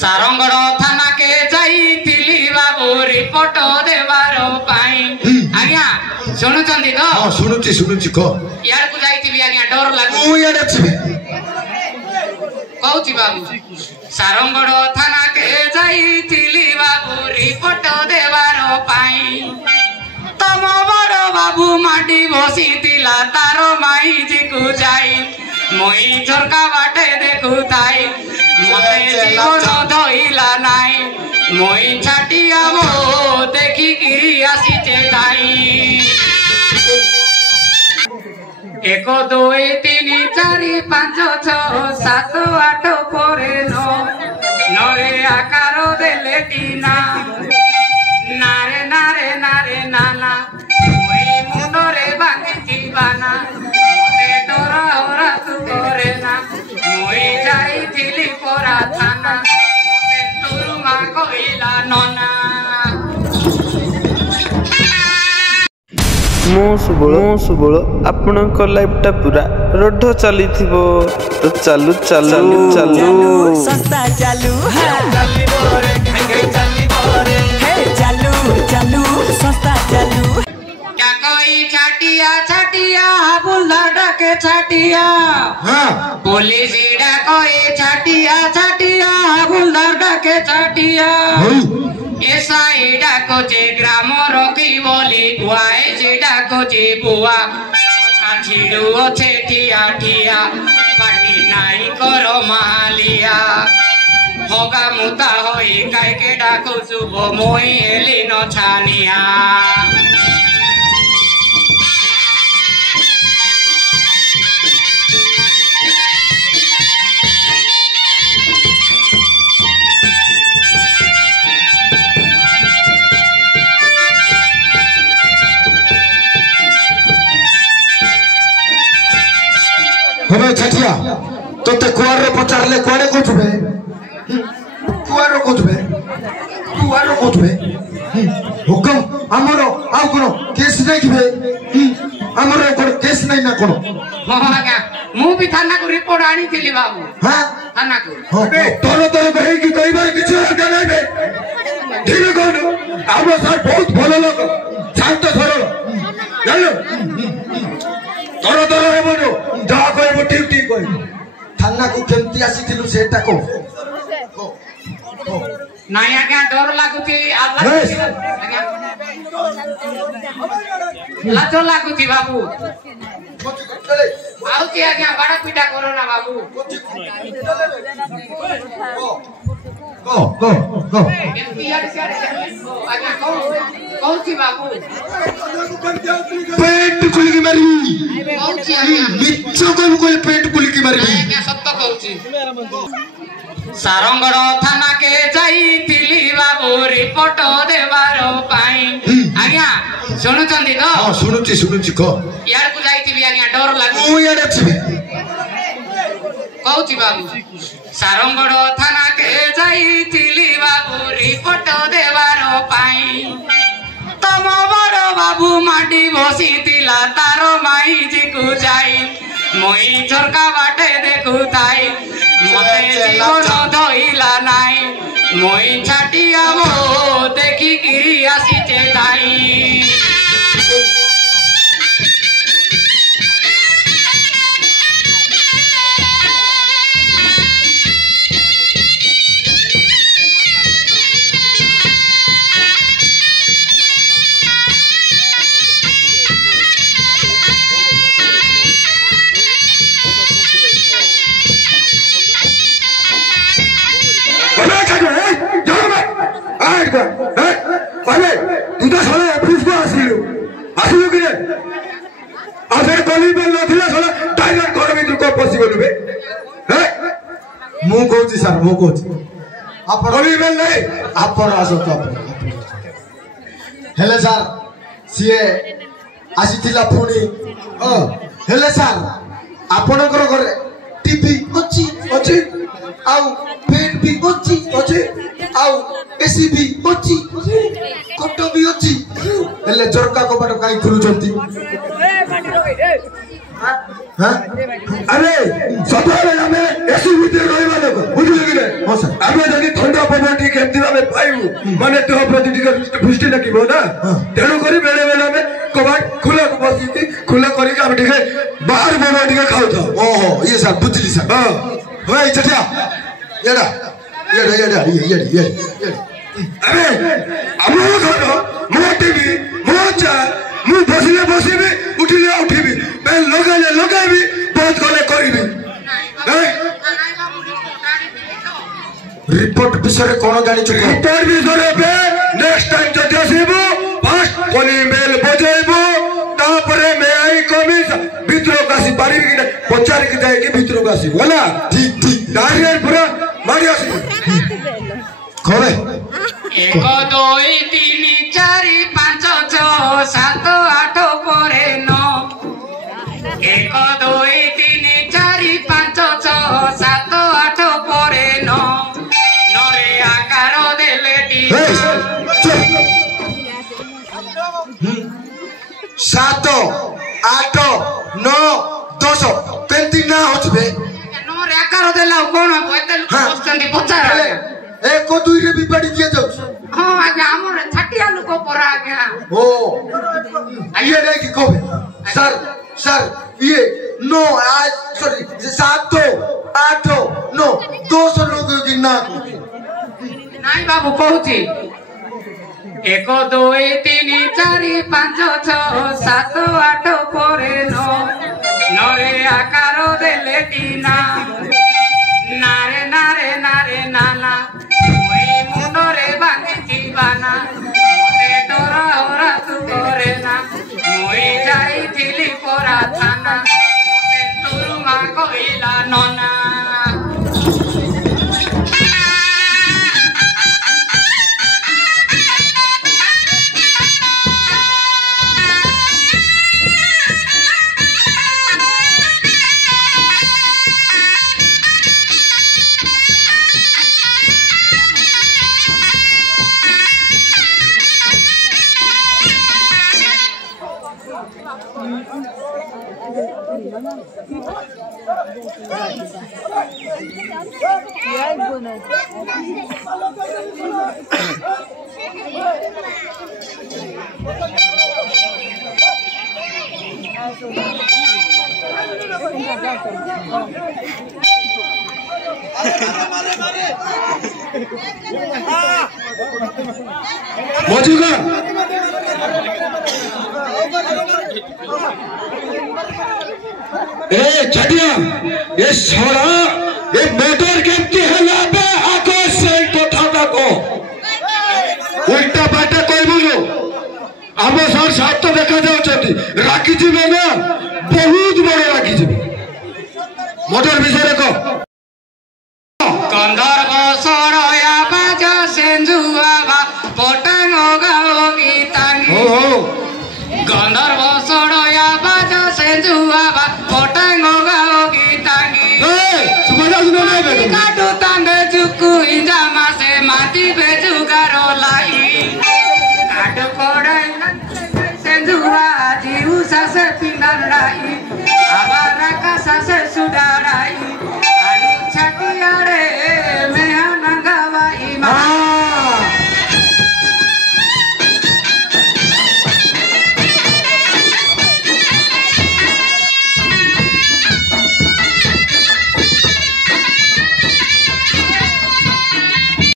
सारंगड़ थाना के जाइथिली बाबू रिपोर्ट देवार पाई आज्ञा सुनुचंदी तो हां सुनुची सुनुची को यार को जाइथिबी आज्ञा डर लागु मु यार छी कहूची बाबू सारंगड़ थाना के जाइथिली बाबू रिपोर्ट देवार पाई तम बड़ बाबू माटी बसीतिला तारो माई जी को जाई मोई झरका बाटे देखु थाई मते जीवन धइला नाई मोई छाटिया मो देखि गिरी आसीचे दाई 1 2 3 4 5 6 7 8 ପରେ 9 रे आकार देले टीना नारे नारे नारे नाना मोई मुंडरे बांधी बाना मते डर हरा तू करे ना मोई जाइथिली परा थाना मते तुरुमा कहिला नना मो सुबल आपनक लाइफटा पूरा रोड चली थिबो तो चालू चालू चालू सस्ता चालू चली बोरे चली बोरे हे चालू चालू सस्ता चालू क्या कोई छाटिया छाटिया बुल्ला डके छाटिया हां पुलिस इडा कोई छाटिया छाटिया बुल्ला डके छाटिया ऐसा इडा को जे ग्राम रखी बोली गुआए जेडा को जे बुआ छिड़ू अच्छे ठिया ठिया पाटी नाई करो मालिया होगा मुता होई काय के डाको सुबो मोई एली न छानिया हमें छठिया तोते कुआरे पचारले कुआरे कोथबे कुआरो कोथबे कुआरो कोथबे हुकम हमरो आउ कोन केस नहीं किबे हमरो कोन केस नहीं ना कोन मोहगा मु भी थाना को रिपोर्ट आनी थिली बाबू हां थाना को अबे तोरो तोरो भाई की कई बार किछ कर नहीं बे ठीक कोन आबो सर बहुत भलो लोग शांत सरल जानो तोरो तोरो हेबो जा कहबो ठीक ठीक कहबो थाना को केमती आसीथिलु सेटा को नहीं आज्ञा डर लागुची लाजो लागुची बाबू आउची आज्ञा बड़ा पीटा करो ना बाबू go आज्ञा कौची बाबू पेट कुलकी मारी कौची आज्ञा मिच्छ को पेट कुलकी मारी आज्ञा सत्य कौची सारंगड़ थाना के जाइथिली बाबू रिपोर्ट देवार पाई आज्ञा सुनुचंदी तो हां सुनुची सुनुची को यार को जाइथिबी आज्ञा डर लागु मु यार छी कहूची बाबू सारंगड़ थाना के जाइथिली बाबू रिपोर्ट देवार पाई तम बड़ बाबू माटी बसीतिला तारो माई जी को जाई मोई झरका बाटे देखु थाई मते जीवन धइला नाई मोई छाटिया मो देखि गिरी आसीचे दाई अरे तू तो साला ऑफिस को आसिलु कि रे अबे गली में नथिला साला टाइगर घर में को पसी गलु बे हे मु कहूची सर मु कहूची आपण गली में नहीं आपण आसो तो हेले सर सीए आसीथिला पुणी हेले सर आपणकर घरे टीवी अछि अछि आउ फैन भी अछि आउ एसी भी अछि कोटो भी अछि हेले झरका कबाट काई खुलुचंती हां अरे सबरे हमें एसी भीतर रहइबा लोक बुझले कि हां सर आमे जदि ठंडा पवन टी केमति आमे पाइबु माने देह प्रति टिके पुष्टि लागिबो ना तेणु करी बेले बेले आमे कबाट खुला बसी खुला करी आमे टिके बाहर बनो टिके खाउ था ओहो ये सर बुझली सर हां होय चटिया येडा ये अरे हमो घर मो टीवी मो चा मु बसिले बसिबी उठिले उठिबी बे लगाले लगाबी बहुत गले करिबी रिपोर्ट विषय कौन जानी चुके रिपोर्ट विषय पे नेक्स्ट टाइम जदि आसीबो फर्स्ट कोनी मेल बजेबो तापरे मे आई कमिस भितरो कासी पारिबी कि पचार कि जाय कि भितरो कासी होला ठीक ठीक डायरेक्ट पूरा मारी आसी करे 1 2 3 4 5 6 7 8 ପରେ 9 1 2 3 4 5 6 7 8 ପରେ 9 ନରେ ଆକାର ଦେଲେ ଦିନ 7 8 9 10 କେନ୍ତି ନା ହଛବେ ନରେ ଆକାର ଦେଲା କୋଣ ଏତେ ଲୋକ ବସିଛନ୍ତି ପଚାର ए को दुई रे बिपाडी दिए जाउ ହଁ ଆଜ୍ଞା ଆମର ଛାଟିଆ ଲୋକ ପରା ଆଜ୍ଞା ओ ये रे की को सर सर ये 9 आज सॉरी 7 8 9 200 लोग की ना ନାଇଁ ବାବୁ କହୁଛି 1 2 3 4 5 6 7 8 ପରେ 9 ନରେ ଆକାର ଦେଲେ ଦିନା ନାରେ ନାରେ ନାରେ ନାନା ମୁଇ ମୁଣ୍ଡରେ ବାନ୍ଧିଛି ବାନା ମତେ ଡର ହରା ତୁ କରେ ନା ମୁଇ ଯାଇଥିଲି ପରା ଥାନା ମତେ ତୁରୁମା କହିଲା ନନା मौजूदा ए छटिया ये छोरा ये मोटर केमती है लाबे आकाश से कथा को उल्टा बाटे कोई बोलो आम सर साथ तो देखा जाउछथि राखी जिबे ना बहुत बड़ राखी जिबे मोटर विषय को कंधर